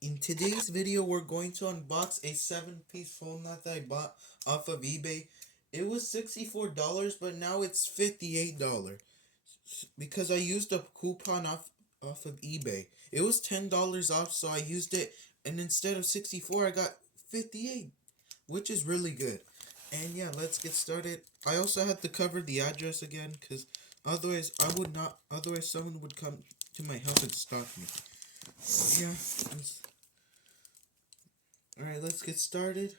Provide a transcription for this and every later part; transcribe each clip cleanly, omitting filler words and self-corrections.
In today's video, we're going to unbox a 7-piece phone that I bought off of eBay. It was $64, but now it's $58 because I used a coupon off of eBay. It was $10 off, so I used it, and instead of 64, I got 58, which is really good. And yeah, let's get started. I also had to cover the address again because otherwise I would not. Otherwise, someone would come to my house and stop me. Yeah. Alright, let's get started.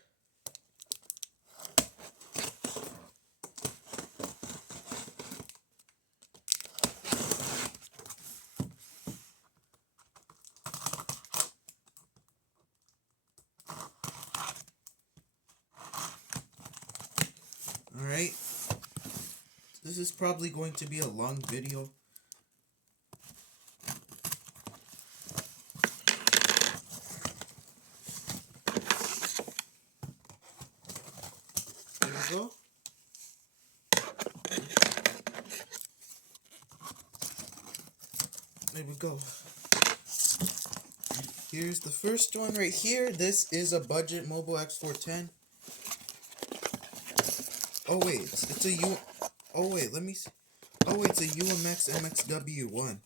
Alright, this is probably going to be a long video. There we go. There we go. Here's the first one right here. This is a budget mobile X410. Oh wait, it's a U. Oh wait, let me see. Oh wait, it's a UMX MXW1.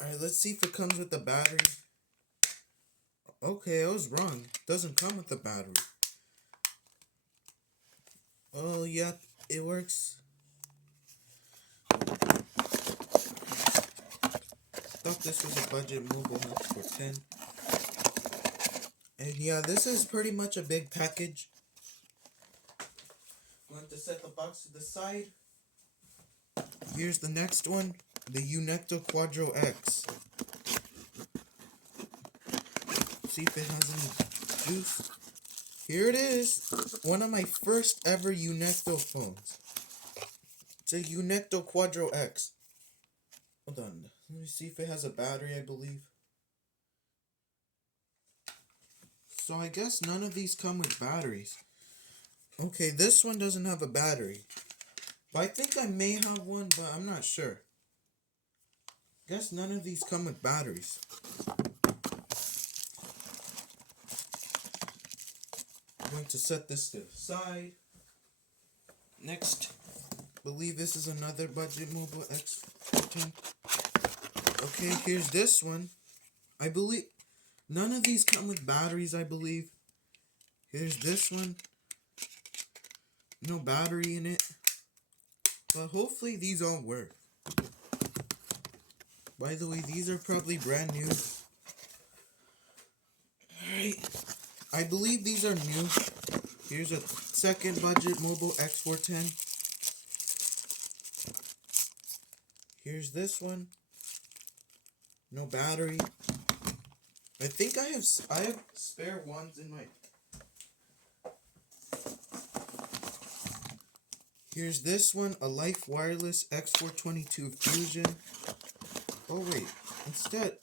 Alright, let's see if it comes with the battery. Okay, I was wrong. It doesn't come with the battery. Oh yeah, it works. Thought this was a budget mobile X410. And yeah, this is pretty much a big package. I'm going to set the box to the side. Here's the next one, the Unecto Quadro X. See if it has any juice. Here it is, one of my first ever Unecto phones. It's a Unecto Quadro X. Hold on, let me see if it has a battery, I believe. So I guess none of these come with batteries. Okay, this one doesn't have a battery. But I think I may have one, but I'm not sure. Guess none of these come with batteries. I'm going to set this to the side. Next, I believe this is another budget mobile X14. Okay, here's this one. I believe none of these come with batteries, I believe. Here's this one. No battery in it. But hopefully these all work. By the way, these are probably brand new. Alright. I believe these are new. Here's a second budget mobile X410. Here's this one. No battery. I think I have spare ones in my... Here's this one, a Life Wireless X422 Fusion. Oh wait, instead...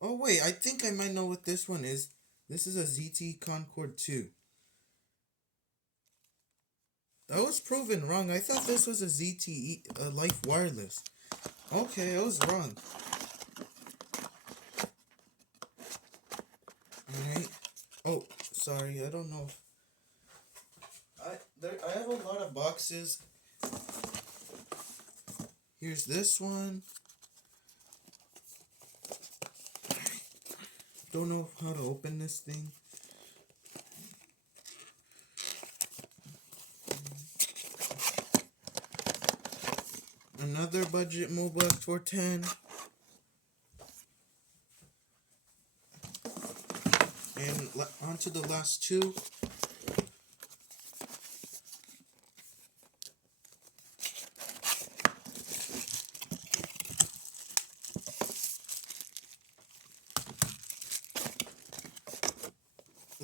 Oh wait, I think I might know what this one is. This is a ZTE Concord 2. That was proven wrong. I thought this was a ZTE Life Wireless. Okay, I was wrong. Alright. Oh, sorry, I don't know. I have a lot of boxes. Here's this one. Don't know how to open this thing. Another budget mobile X410. And on to the last two.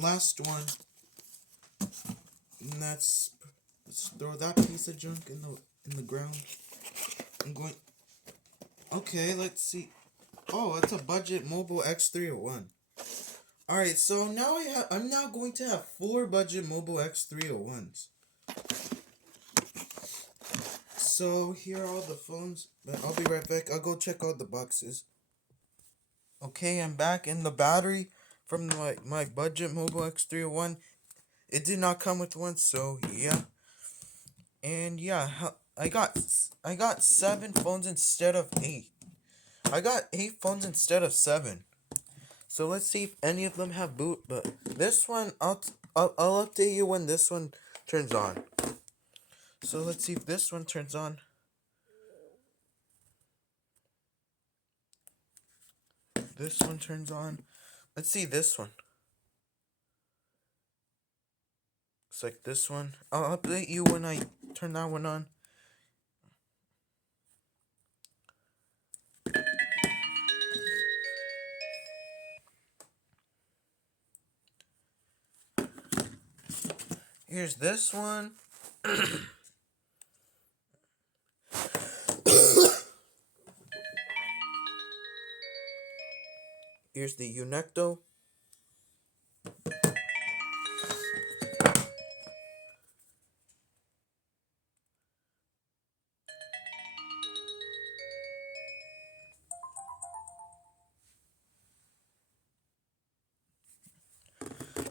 Last one. And let's throw that piece of junk in the ground. I'm going... Okay, let's see. Oh, it's a budget mobile X301. Alright, so now I'm now going to have 4 budget mobile X301s. So here are all the phones, but I'll be right back. I'll go check out the boxes. Okay, I'm back, and the battery from my budget Mobile X301, it did not come with one, so yeah. And yeah, I got 7 phones instead of 8. I got 8 phones instead of 7. So let's see if any of them have boot. But this one, I'll update you when this one turns on. So let's see if this one turns on. This one turns on. Let's see this one. It's like this one. I'll update you when I turn that one on. Here's this one. Here's the Unecto.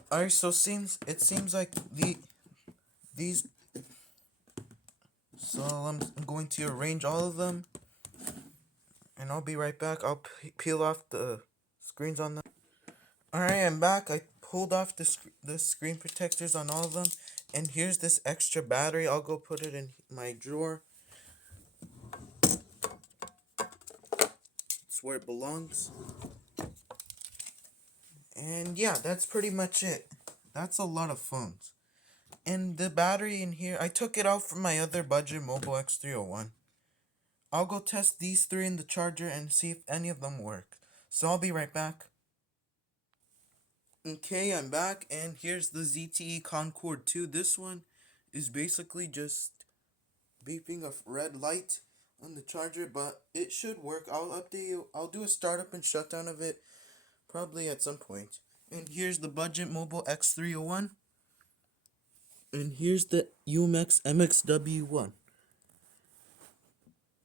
Alright, so it seems like these. So I'm going to arrange all of them, and I'll be right back. I'll peel off the screens on them. Alright, I'm back. I pulled off the screen protectors on all of them, and here's this extra battery. I'll go put it in my drawer. It's where it belongs. And yeah, that's pretty much it. That's a lot of phones. And the battery in here, I took it out from my other budget Mobile X301. I'll go test these 3 in the charger and see if any of them work. So I'll be right back. Okay, I'm back, and here's the ZTE Concord 2. This one is basically just beeping a red light on the charger, but it should work. I'll update you. I'll do a startup and shutdown of it probably at some point. And here's the budget Mobile X301. And here's the UMX MXW1.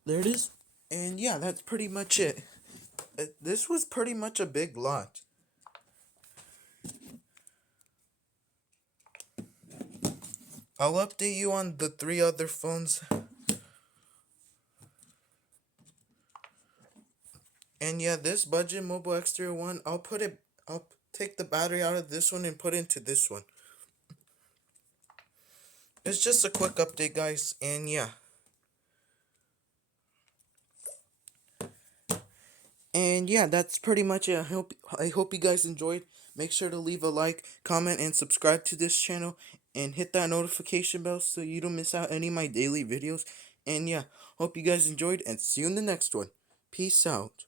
There it is. And yeah, that's pretty much it. This was pretty much a big lot. I'll update you on the 3 other phones. And yeah, this budget Mobile X301, I'll take the battery out of this one and put it into this one. It's just a quick update, guys, and yeah. And yeah, that's pretty much it. I hope you guys enjoyed. Make sure to leave a like, comment, and subscribe to this channel, and hit that notification bell so you don't miss out any of my daily videos. And yeah, hope you guys enjoyed, and see you in the next one. Peace out.